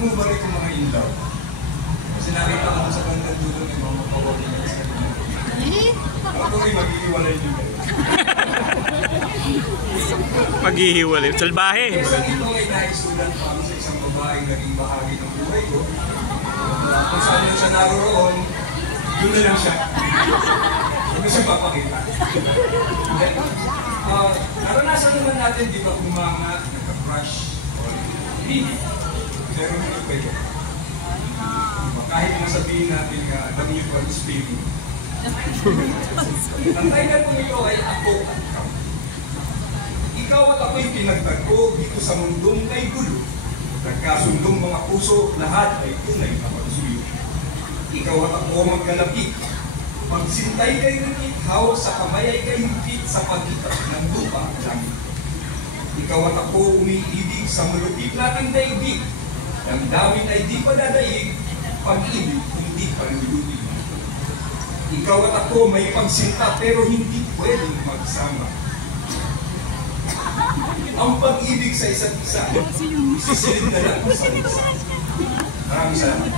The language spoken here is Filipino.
mo ba rin yung mga in love? Kasi nakita ko sa bandang dulo ng mga mapawag na sa kanila. Ako rin maghihiwalay nyo kayo. Maghihiwalay. Salbahe. Kesa ito ay naisulat pa sa isang babaeng naging bahagi ng buhay ko. Kung saan yun siya naroon, doon na lang siya. Hindi siya papakita. Naranasan naman natin, di ba, kumanga, nagka-crush, o hindi. Pero hindi pa ito. Kahit masabihin natin nga, the mutual spirit. Ang title ko nito ay Ako at Ikaw. Ikaw at ako'y pinagtagpo dito sa mundong may gulo. Nagkasundong mga puso, lahat ay tunay na pagsuyo. Ikaw at ako magkalapit. Magsintay kay rinit, hawak sa kamay ay kahigpit sa pagitan ng lupa at langit. Ikaw at ako umiibig sa malupit nating daigdig. Damdamin ay di pa dadaig, pag-ibig hindi pa nilulubig. Ikaw at ako may pagsinta pero hindi pwedeng magsama. Ang pag-ibig sa isa't isa, isisilid na lang sa isa. Maraming salamat.